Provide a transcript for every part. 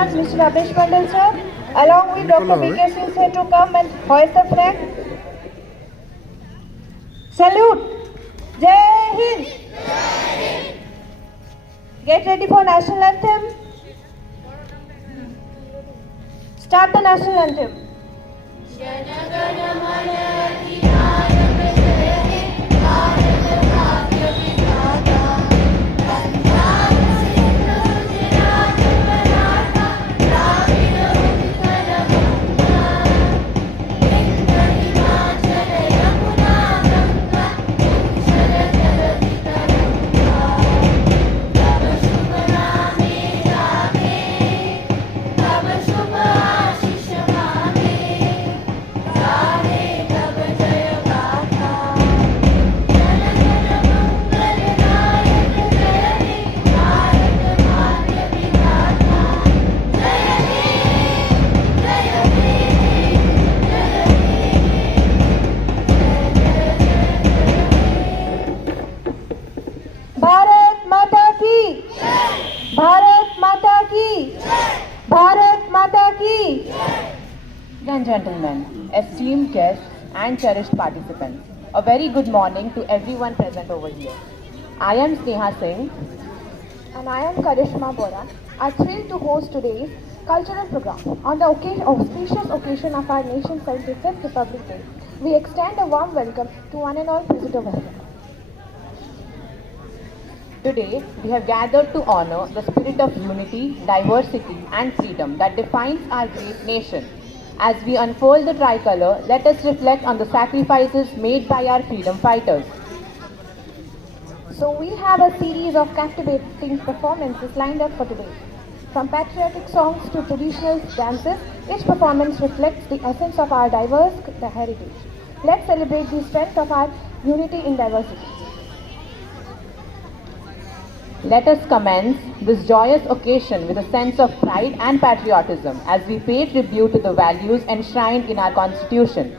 Commandant Mr. Ramesh Mandal sir, along with Dr. B.K. Singh sir to come and hoist the flag. Salute! Jai Hind! Get ready for national anthem. Start the national anthem. Bharat माता की भारत माता की भारत माता की. Ladies and gentlemen, esteemed guests and cherished participants, a very good morning to everyone present over here. I am Sneha Singh And I am Karishma Bora, are thrilled to host today's cultural program on the auspicious occasion of our nation's 75th Republic Day. We extend a warm welcome to one and all present over here. Today, we have gathered to honor the spirit of unity, diversity and freedom that defines our great nation. As we unfold the tricolor, let us reflect on the sacrifices made by our freedom fighters. So we have a series of captivating performances lined up for today. From patriotic songs to traditional dances, each performance reflects the essence of our diverse heritage. Let's celebrate the strength of our unity in diversity. Let us commence this joyous occasion with a sense of pride and patriotism as we pay tribute to the values enshrined in our Constitution.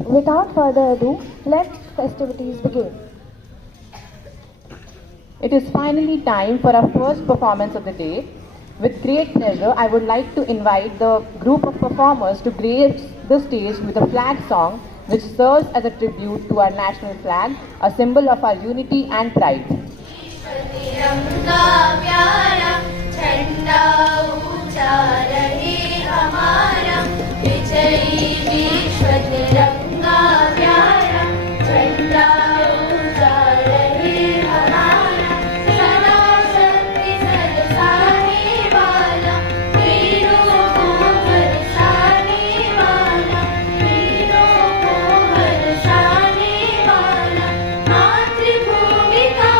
Without further ado, let festivities begin. It is finally time for our first performance of the day. With great pleasure, I would like to invite the group of performers to grace the stage with a flag song which serves as a tribute to our national flag, a symbol of our unity and pride. तिरंगा प्यारा झंडा ऊंचा रहे हमारा विजयी विश्व तिरंगा प्यारा झंडा ऊंचा रहे हमारा सदा शक्ति सरसाने वाला वीरों को बरसाने वाला वीरों को बरसाने वाला मातृभूमि का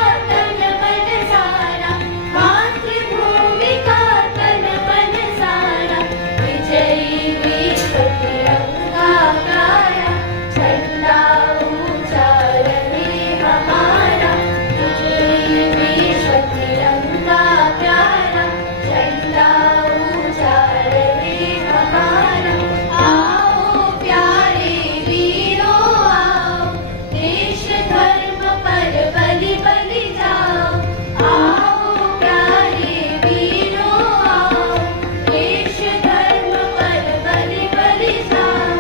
मातृभूमि का तन मन सारा विजयी विश्व तिरंगा प्यारा झंडा ऊंचा रहे हमारा विजयी विश्व तिरंगा प्यारा झंडा ऊंचा रहे हमारा. आओ प्यारे वीरों आओ देश धर्म पर बलि बलि जाओ. आओ प्यारे वीरों आओ देश धर्म पर बलि बलि जाओ.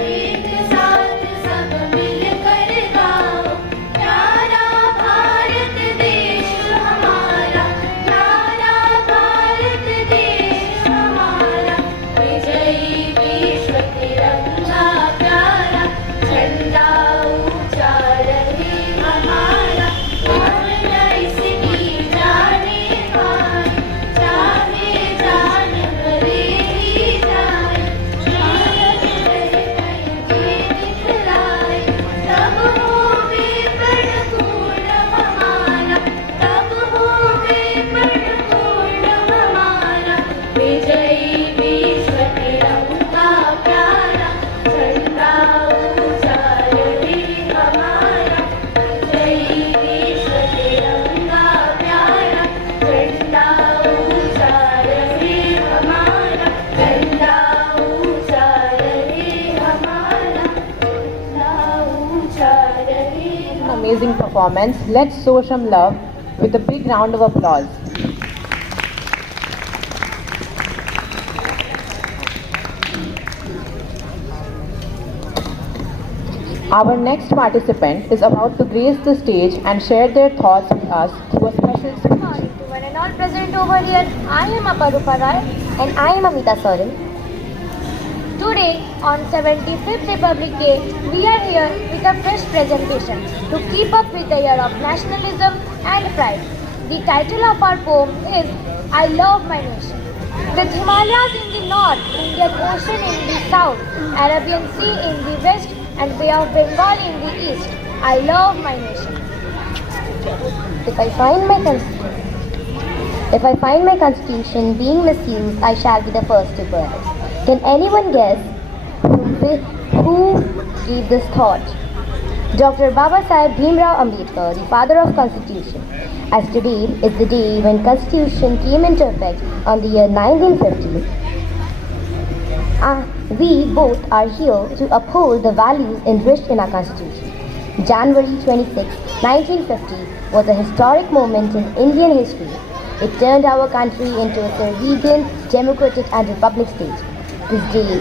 एक साथ सब मिलकर गाओ प्यारा भारत देश हमारा प्यारा भारत देश हमारा विजयी विश्व तिरंगा प्यारा झंडा ऊंचा रहे हमारा. हम इसकी जाने पाए चाहे जान भरे ही जाए शायद रहे कहीं दिखलाए तब होवे प्रणपूर्ण हमारा तब होवे प्रणपूर्ण हमारा विजयी विश्व तिरंगा प्यारा झंडा ऊंचा रहे हमारा विजयी विश्व तिरंगा प्यारा झंडा ऊंचा रहे हमारा झंडा ऊंचा रहे हमारा झंडा ऊंचा रहे An amazing performance. Let's show some love with a big round of applause. Our next participant is about to grace the stage and share their thoughts with us through a special Good speech. morning to one and all present over here. I am Aparupa Roy. And I am Amita Soren. Today, on 75th Republic Day, we are here with a fresh presentation to keep up with the year of nationalism and pride. The title of our poem is I Love My Nation. With Himalayas in the north, Indian Ocean in the south, Arabian Sea in the west, and Bay of Bengal in the east, I love my nation. If I find my constitution being misused, I shall be the first to burn it. Can anyone guess who gave this thought? Dr. Baba Saheb Bhimrao Ambedkar, the father of Constitution, as today is the day when Constitution came into effect on the year 1950. We both are here to uphold the values enriched in our Constitution. January 26, 1950 was a historic moment in Indian history. It turned our country into a Serbian, democratic and republic state. This day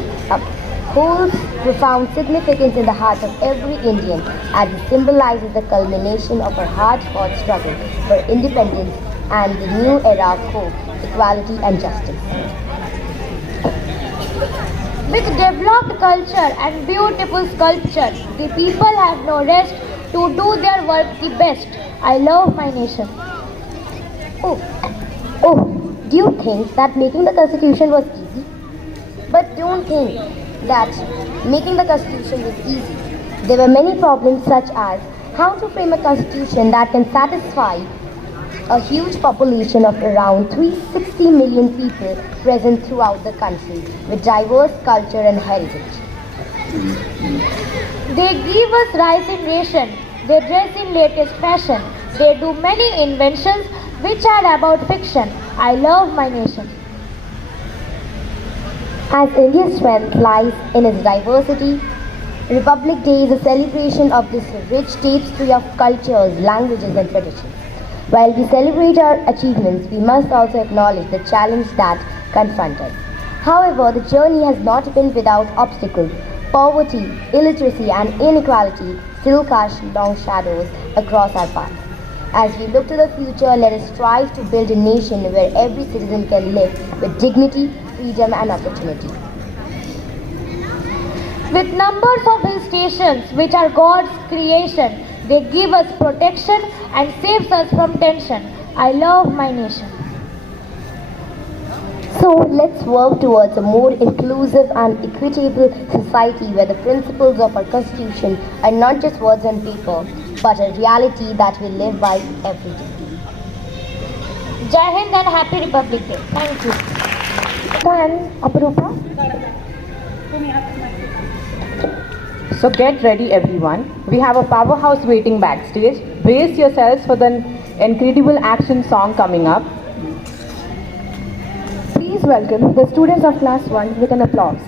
holds profound significance in the heart of every Indian as it symbolizes the culmination of our hard-fought struggle for independence and the new era of hope, equality and justice. With developed culture and beautiful sculpture, the people have no rest to do their work the best. I love my nation. Do you think that making the Constitution was easy? But don't think that making the Constitution was easy. There were many problems such as how to frame a Constitution that can satisfy a huge population of around 360 million people present throughout the country with diverse culture and heritage. They give us rice in ration, they dress in latest fashion, they do many inventions which are about fiction. I love my nation. As India's strength lies in its diversity, Republic Day is a celebration of this rich tapestry of cultures, languages and traditions. While we celebrate our achievements, we must also acknowledge the challenge that confront us. However, the journey has not been without obstacles. Poverty, illiteracy and inequality still cast long shadows across our path. As we look to the future, let us strive to build a nation where every citizen can live with dignity, freedom and opportunity. With numbers of hill stations which are God's creation, they give us protection and saves us from tension. I love my nation. So let's work towards a more inclusive and equitable society where the principles of our Constitution are not just words on paper, but a reality that we live by every day. Jai Hind and Happy Republic Day. Thank you. Then, Aparupa. So get ready everyone. We have a powerhouse waiting backstage. Brace yourselves for the incredible action song coming up. Please welcome the students of Class 1 with an applause.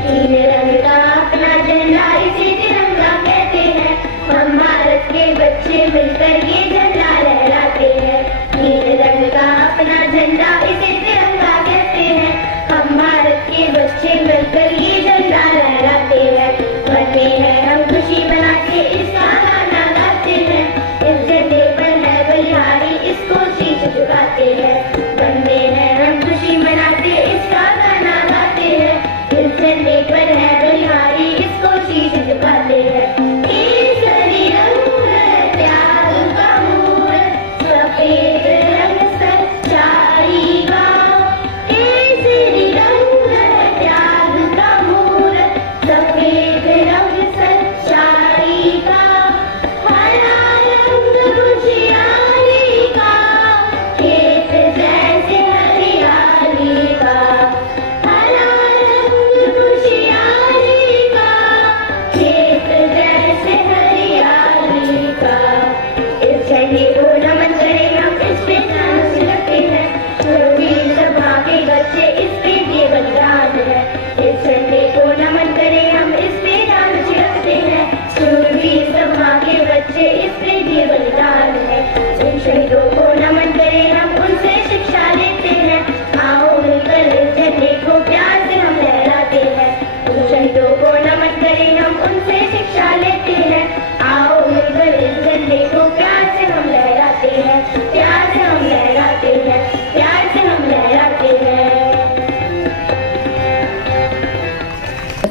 तीन रंग का अपना झंडा इसे तिरंगा कहते हैं। हम भारत के बच्चे मिलकर ये झंडा लहराते हैं। तीन रंग का अपना झंडा इसे तिरंगा कहते हैं। हम भारत के बच्चे मिलकर ये झंडा लहराते हैं। बनते हैं हम खुशी मनाते इसका गाना गाते हैं। इस झंडे पर है बलिहारी इसको शीश झुकाते हैं। बनते हैं हम खुशी मनाते इसका गाना गाते हैं। इस झंडे पर है बलिहारी इसको शीश झुकाते हैं। केसरी रंग है त्याग का मूरत, सफेद रंग सच्चाई का। केसरी रंग है त्याग का मूरत, सफेद रंग सच्चाई का। हरा रंग खुशियारी का, खेत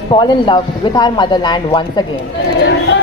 fall in love with our motherland once again.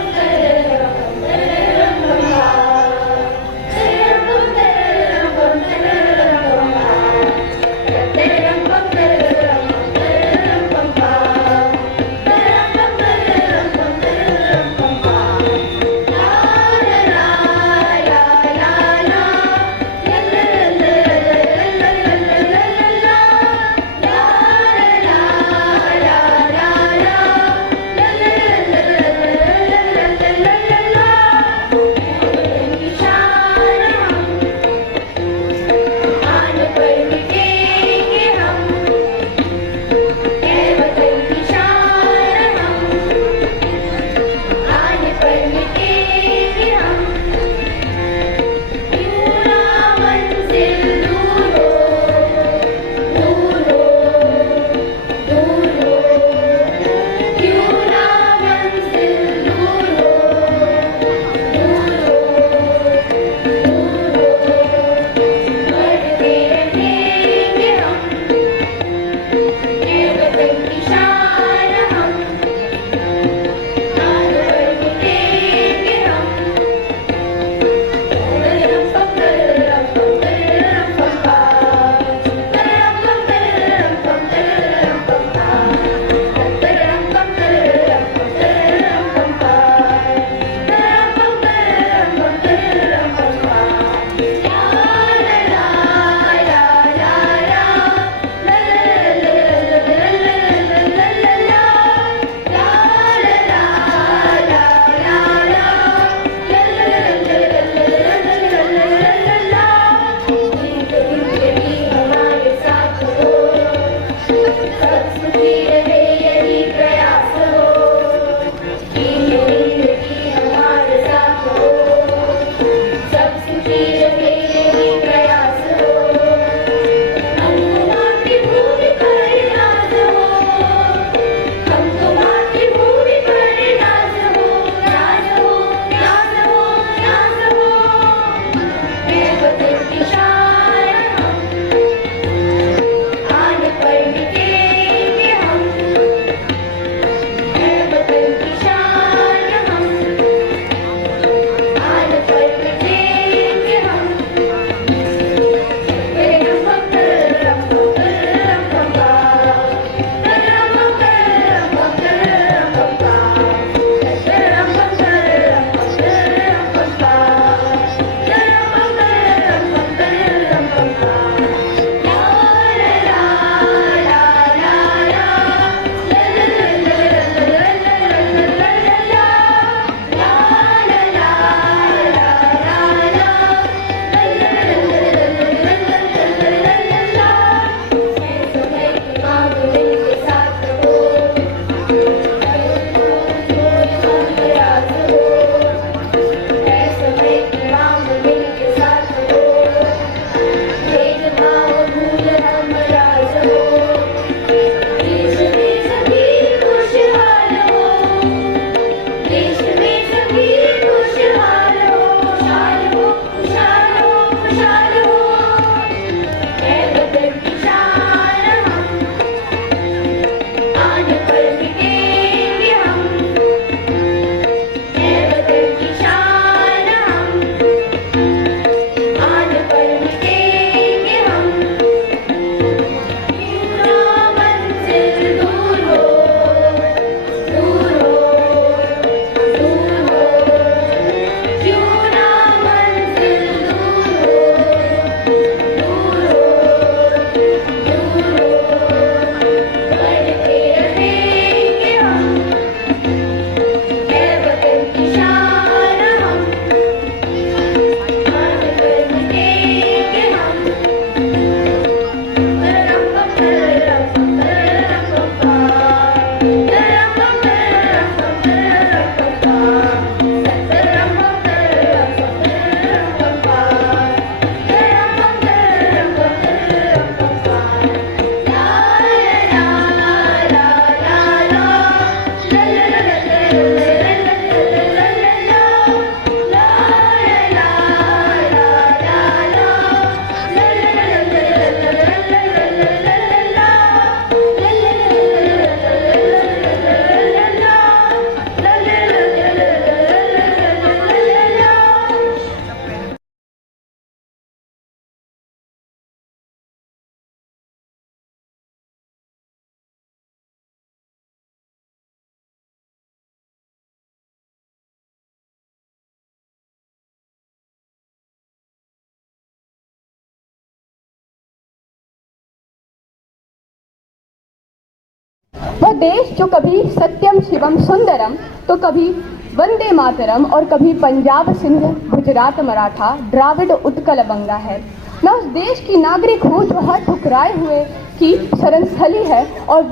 वह देश जो कभी सत्यम शिवम सुंदरम तो कभी वंदे मातरम और कभी पंजाब सिंध गुजरात मराठा द्राविड़ उत्कल बंगा है। मैं उस देश की नागरिक हूँ जो हर ठुकराए हुए की शरणस्थली है और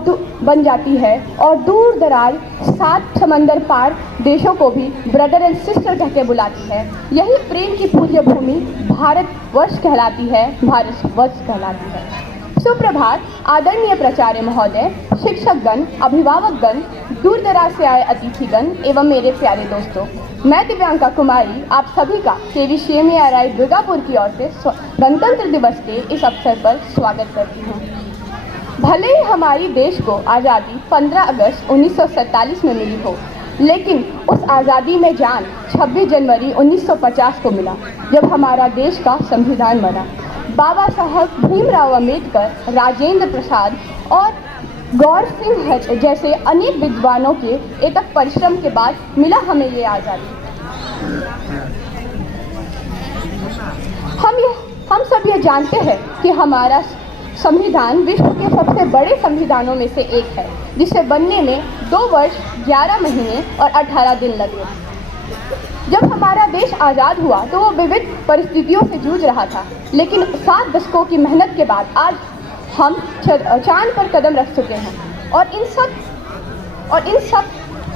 बन जाती है और दूर दराज 7 समंदर पार देशों को भी ब्रदर एंड सिस्टर कहकर बुलाती है। यही प्रेम की पूज्य भूमि भारतवर्ष कहलाती है, भारतवर्ष कहलाती है। सुप्रभात आदरणीय प्राचार्य महोदय, शिक्षकगण, अभिभावकगण, दूर दराज से आए अतिथिगण एवं मेरे प्यारे दोस्तों, मैं दिव्यांका कुमारी आप सभी का KVCMARI दुर्गापुर की ओर से गणतंत्र दिवस के इस अवसर पर स्वागत करती हूँ। भले ही हमारी देश को आज़ादी 15 अगस्त 1947 में मिली हो, लेकिन उस आज़ादी में जान 26 जनवरी 1950 को मिला, जब हमारा देश का संविधान बना। बाबा साहब भीमराव अम्बेडकर, राजेंद्र प्रसाद और गौर सिंह जैसे अनेक विद्वानों के अथक परिश्रम के बाद मिला हमें ये आज़ादी। हम सब ये जानते हैं कि हमारा संविधान विश्व के सबसे बड़े संविधानों में से एक है, जिसे बनने में 2 वर्ष 11 महीने और 18 दिन लगे। जब हमारा देश आज़ाद हुआ तो वो विविध परिस्थितियों से जूझ रहा था, लेकिन 7 दशकों की मेहनत के बाद आज हम चांद पर कदम रख चुके हैं और इन सब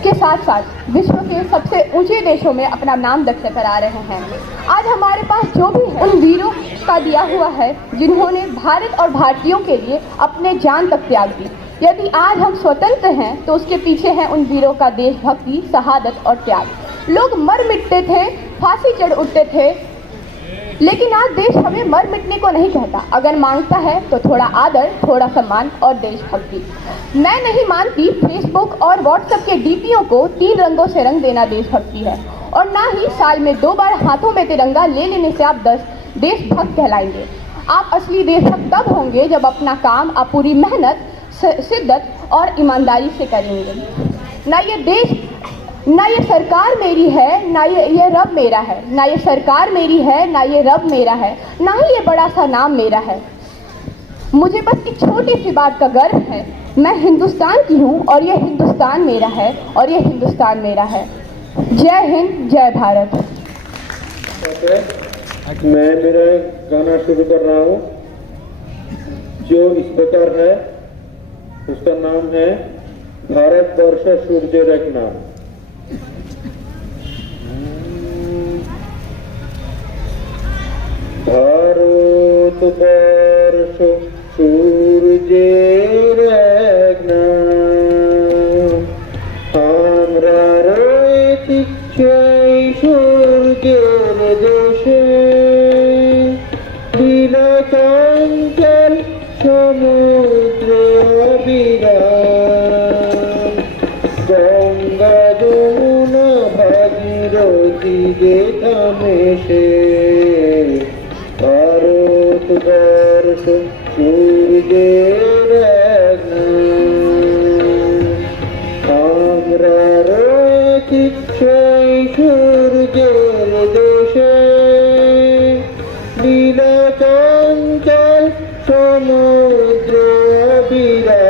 के साथ साथ विश्व के सबसे ऊंचे देशों में अपना नाम दर्ज करा रहे हैं। आज हमारे पास जो भी है उन वीरों का दिया हुआ है जिन्होंने भारत और भारतीयों के लिए अपने जान तक त्याग दी। यदि आज हम स्वतंत्र हैं तो उसके पीछे है उन वीरों का देशभक्ति, शहादत और त्याग। लोग मर मिटते थे, फांसी चढ़ उठते थे, लेकिन आज देश हमें मर मिटने को नहीं कहता। अगर मांगता है तो थोड़ा आदर, थोड़ा सम्मान और देशभक्ति। मैं नहीं मानती फेसबुक और व्हाट्सएप के डीपीओ को 3 रंगों से रंग देना देशभक्ति है, और ना ही साल में 2 बार हाथों में तिरंगा ले लेने से आप देशभक्त कहलाएंगे। आप असली देशभक्त तब होंगे जब अपना काम आप पूरी मेहनत, शिद्दत और ईमानदारी से करेंगे। ना ये सरकार मेरी है, ना ये रब मेरा है, ना ये सरकार मेरी है, ना ये रब मेरा है, ना ही ये बड़ा सा नाम मेरा है। मुझे बस एक छोटी सी बात का गर्व है, मैं हिंदुस्तान की हूँ और ये हिंदुस्तान मेरा है और ये हिंदुस्तान मेरा है। जय हिंद, जय भारत। मैं मेरा गाना शुरू कर रहा हूँ, जो इस प्रकार है। उसका नाम है भारतवर्ष सूर्य रखना। भारतवर्ष सूर्य रखना, हमरा रैतिक सूर्येर देशे लीलाकांचल समुद्रे अविराम, गंगा যমুনা ভাগীরথী যেথা মেশে, भारतवर्ष सूर्य रखना, हमरा रैतिक सूर्येर देशे लीलाकांचल समुद्रे अविराम,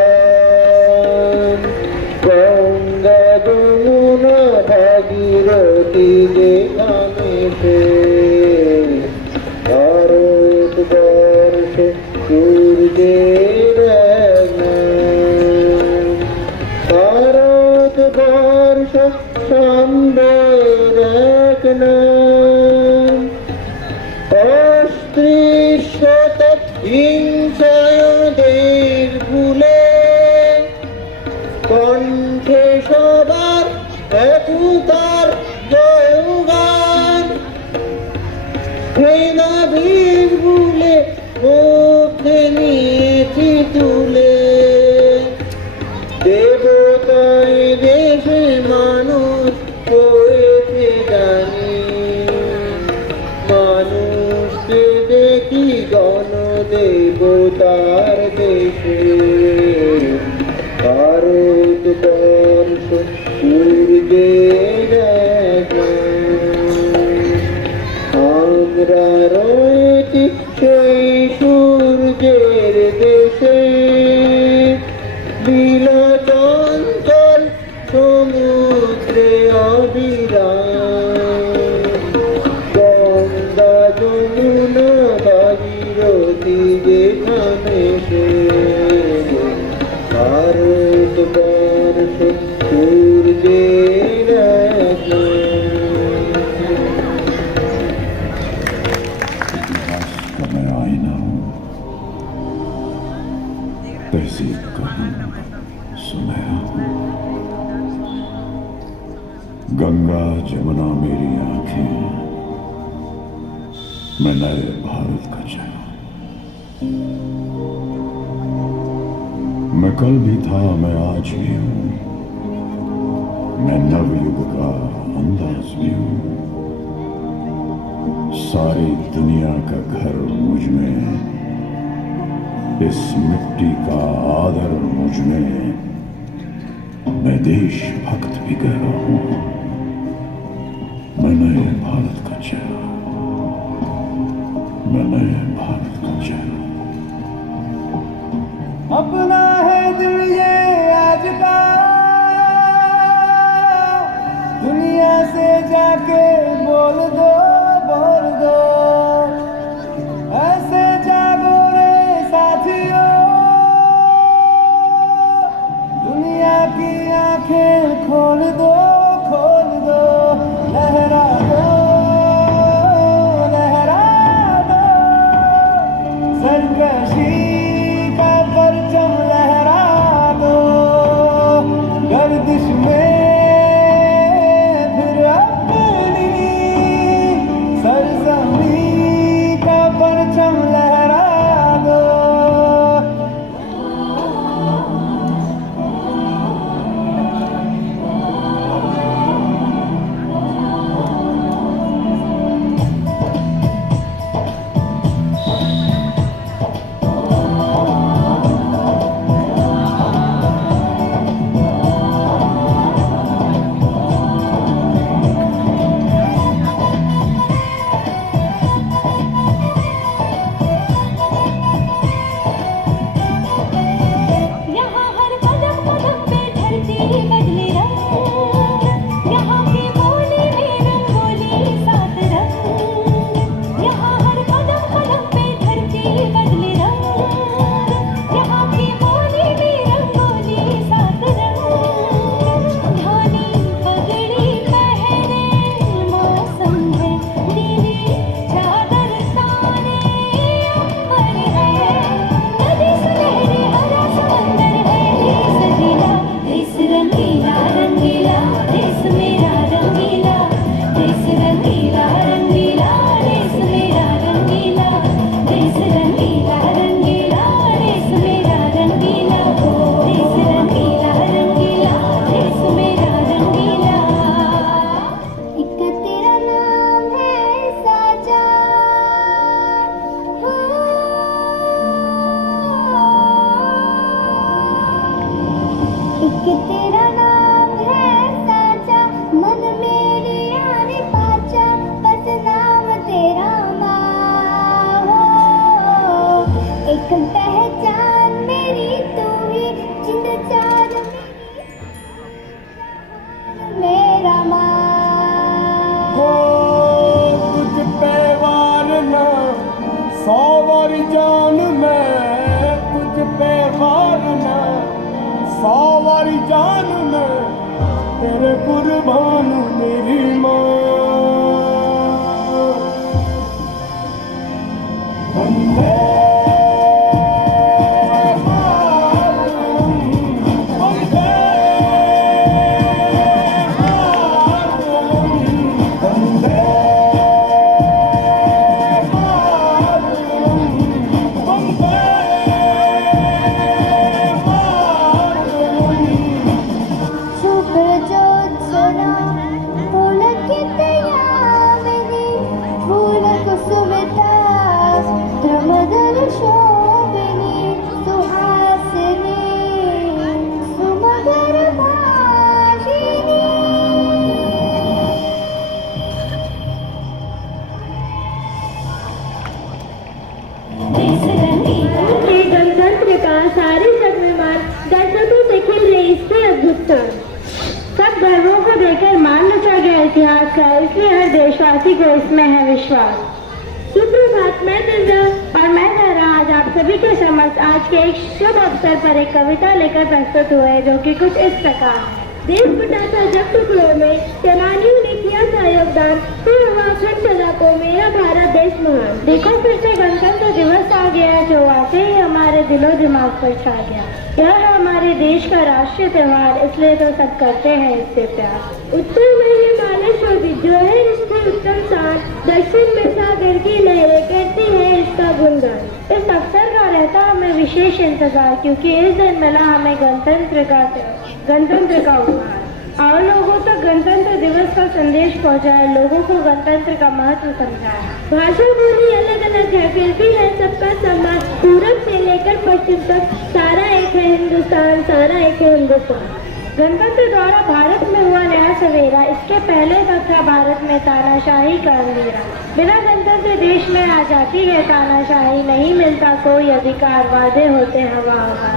गंगा যমুনা ভাগীরথী যেথা মেশে, भारतवर्ष सूर्य रखना, भारतवर्ष सामने रखना, अस्पृश्यत हिंसाय देश भूले, কণ্ঠে সবার একতার জয়গান, ভেদাভেদ ভুলে মধ্যে নিয়েছি তুলে, দেবতায় দেশে মানুষ হয়েছে জানি, মানুষকে দেখি গণদেবতার দেশে, भारतवर्ष सूर्य रखना, हमरा रैतिक सूर्येर देशे लीलाकांचल भतीजे खाने से भारत वर्ष सूरजे रहते। मैं आईना हूँ, तहसीब का सुनहरा हूँ। गंगा जमुना मेरी आंखें, मैं नए भारत का चेहरा। मैं कल भी था, मैं आज भी हूँ, मैं नवयुग का अंदाज भी हूँ। सारी दुनिया का घर मुझ में, इस मिट्टी का आदर मुझ में। मैं देशभक्त भी कह रहा हूँ, मैं नए भारत का चेहरा, मैं नए भारत का चेहरा। अपना है दिल ये आज का, दुनिया से जाके बोल दो, बोल दो। ऐसे जागो रे साथियों, दुनिया की आंखें खोल दो, खोल दो। लहरा दो, लहरा दो, सरकशी का परचम लहरा दो। गर्दिश में फिर अपनी सरजमी का परचम लहरा दो। तेरे कुर्बान मेरी माँ। वंदे मातरम, वंदे मातरम, वंदे मातरम, वंदे मातरम। चुप जो सुना फूल की तैयारी, फूल कुसुमिता त्रमदल शोभिनी, सुहासिनी सुमधुर भाषिनी। गणतंत्र का सारे सर्वमान दर्शकों से खिल रही इससे अद्भुत क्षण, सब धर्मों को देकर मान रचा गया इतिहास का, इसलिए हर देशवासी को इसमें है विश्वास। सुप्रभात, मैं दिव्या और मैं कह रहा पास आज के एक शुभ अवसर पर एक कविता लेकर प्रस्तुत हुए जो कि कुछ इस प्रकार है। देश बटा था जब टुकड़ों में, सेनानियों ने किया था योगदान, फिर हुआ अखंड सदा को मेरा भारत देश महान। देखो फिर से गणतंत्र दिवस आ गया जो आते ही हमारे दिलो दिमाग पर छा गया। यह है हमारे देश का राष्ट्रीय त्योहार, इसलिए तो सब करते हैं इससे प्यार। उत्तर में हिमालय शोभित जो है रिश्ते उत्तम सार, दक्षिण में सागर की लहरें करती है इसका गुणगान। इस अवसर का रहता हमें विशेष इंतजार क्योंकि इस दिन मिला हमें गणतंत्र का उपहार। और लोगों तक गणतंत्र दिवस का संदेश पहुंचाए, लोगों को गणतंत्र का महत्व समझाए। भाषा बोली अलग अलग है फिर भी है सबका सम्मान, पूरब से लेकर पश्चिम तक सारा एक है हिंदुस्तान, सारा एक है हिंदुस्तान। गणतंत्र द्वारा भारत में हुआ नया सवेरा, इसके पहले तक था भारत में तानाशाही का अंधेरा। बिना गणतंत्र देश में आ जाती है तानाशाही, नहीं मिलता कोई अधिकार, वादे होते हवा हवा।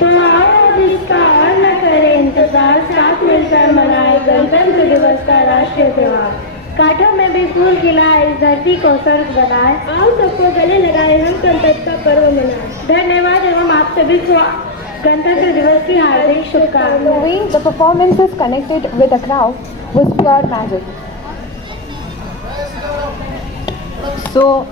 तो आओ अब इसका और न करें इंतजार, साथ मिलकर मनाए गणतंत्र दिवस का राष्ट्रीय त्योहार। कांठों में भी फूल खिलाए, इस धरती को स्वर्ग बनाए, आओ सबको गले लगाए, हम गणतंत्र का पर्व मनाए। धन्यवाद एवं आप सभी को गणतंत्र दिवस की हार्दिक The शुभकामनाएं। way the performances connected with the crowd was pure magic. So,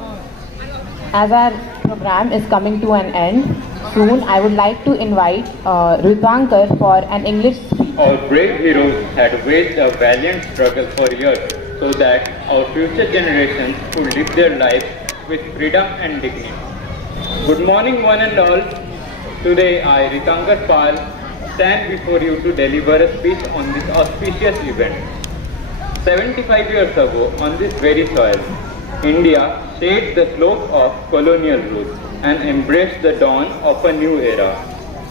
as our program is coming to an end, soon I would like to invite Rudvankar for an English speech. Our brave heroes had waged a valiant struggle for years so that our future generations could live their lives with freedom and dignity. Good morning one and all. Today I, Rudvankar Pal, stand before you to deliver a speech on this auspicious event. 75 years ago, on this very soil, India stayed the slope of colonial rule and embraced the dawn of a new era.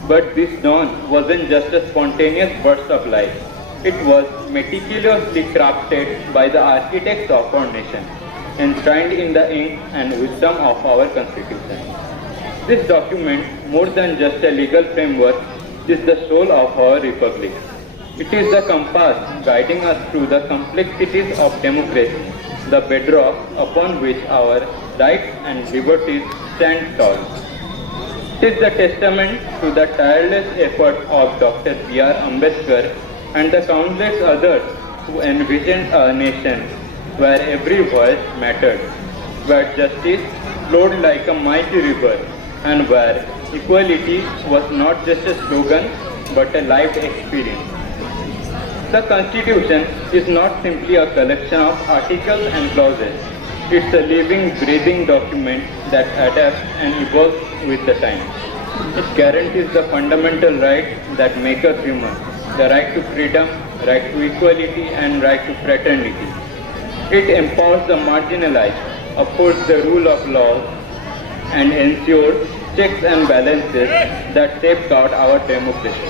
But this dawn wasn't just a spontaneous burst of light. It was meticulously crafted by the architects of our nation, enshrined in the ink and wisdom of our Constitution. This document, more than just a legal framework, is the soul of our republic. It is the compass guiding us through the complexities of democracy, the bedrock upon which our rights and liberties stand tall. It is the testament to the tireless effort of Dr. B.R. Ambedkar and the countless others who envisioned a nation where every voice mattered, where justice flowed like a mighty river, and where equality was not just a slogan but a lived experience. The Constitution is not simply a collection of articles and clauses. It's a living, breathing document that adapts and evolves with the time. It guarantees the fundamental rights that make us human, the right to freedom, right to equality, and right to fraternity. It empowers the marginalized, upholds the rule of law, and ensures checks and balances that safeguard our democracy.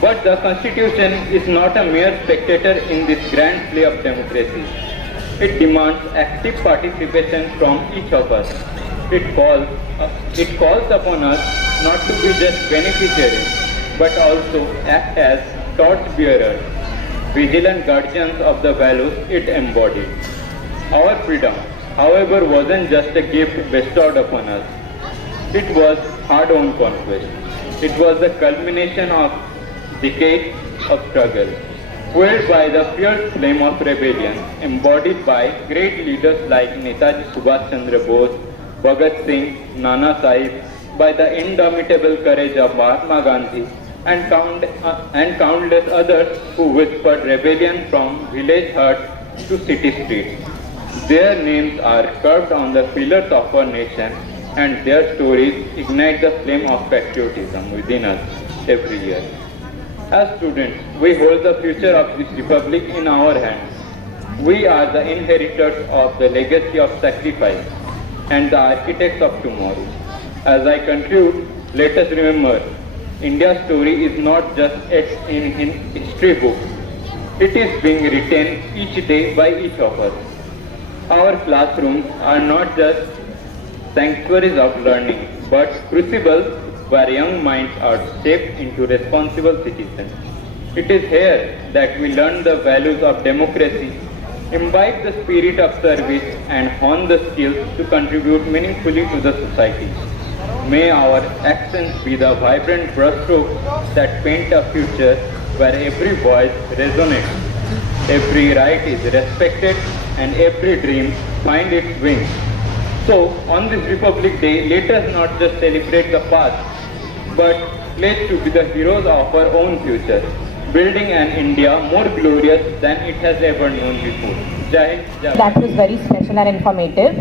But the Constitution is not a mere spectator in this grand play of democracy. It demands active participation from each of us. It calls upon us not to be just beneficiaries, but also act as torchbearers, vigilant guardians of the values it embodied. Our freedom, however, wasn't just a gift bestowed upon us. It was hard-won conquest. It was the culmination of decades of struggle, fueled by the fierce flame of rebellion, embodied by great leaders like Netaji Subhash Chandra Bose, Bhagat Singh, Nana Sahib, by the indomitable courage of Mahatma Gandhi, and countless others who whispered rebellion from village huts to city streets. Their names are carved on the pillars of our nation, and their stories ignite the flame of patriotism within us every year. As students, we hold the future of this republic in our hands. We are the inheritors of the legacy of sacrifice and the architects of tomorrow. As I conclude, let us remember, India's story is not just in history books. It is being written each day by each of us. Our classrooms are not just sanctuaries of learning, but crucibles where young minds are shaped into responsible citizens. It is here that we learn the values of democracy, imbibe the spirit of service, and hone the skills to contribute meaningfully to the society. May our actions be the vibrant brushstrokes that paint a future where every voice resonates, every right is respected, and every dream finds its wings. So, on this Republic Day, let us not just celebrate the past, but pledge to be the heroes of our own future, building an India more glorious than it has ever known before. Jai Hind, Jai Bharat. That was very special and informative.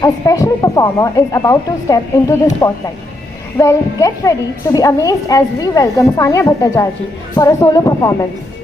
A special performer is about to step into the spotlight. Well, get ready to be amazed as we welcome Sania Bhattacharjee for a solo performance.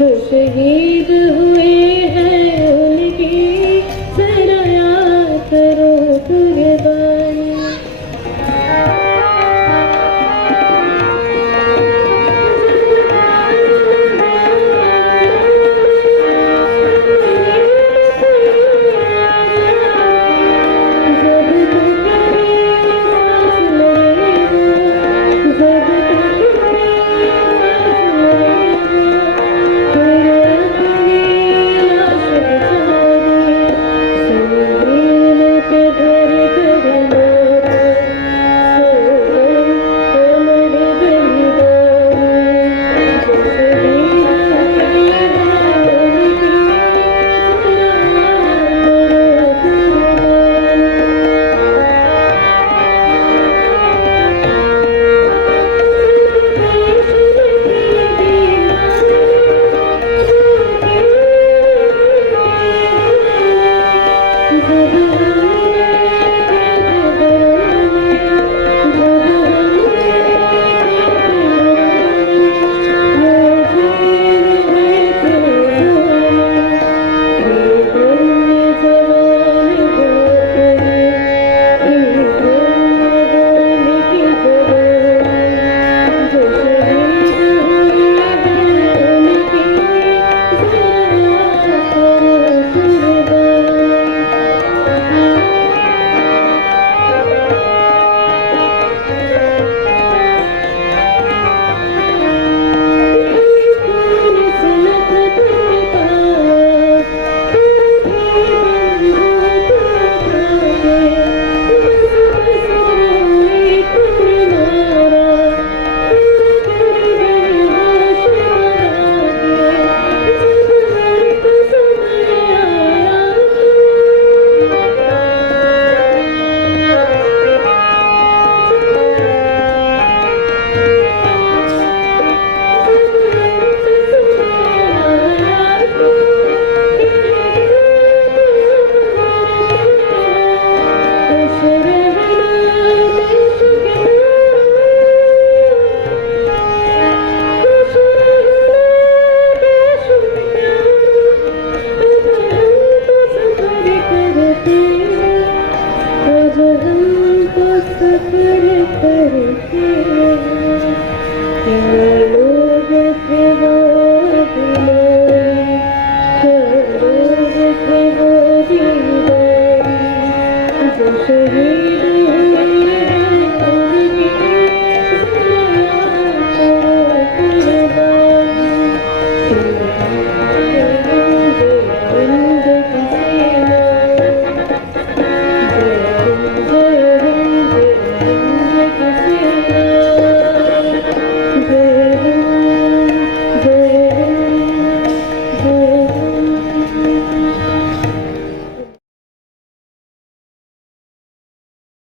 जो शहीद हुए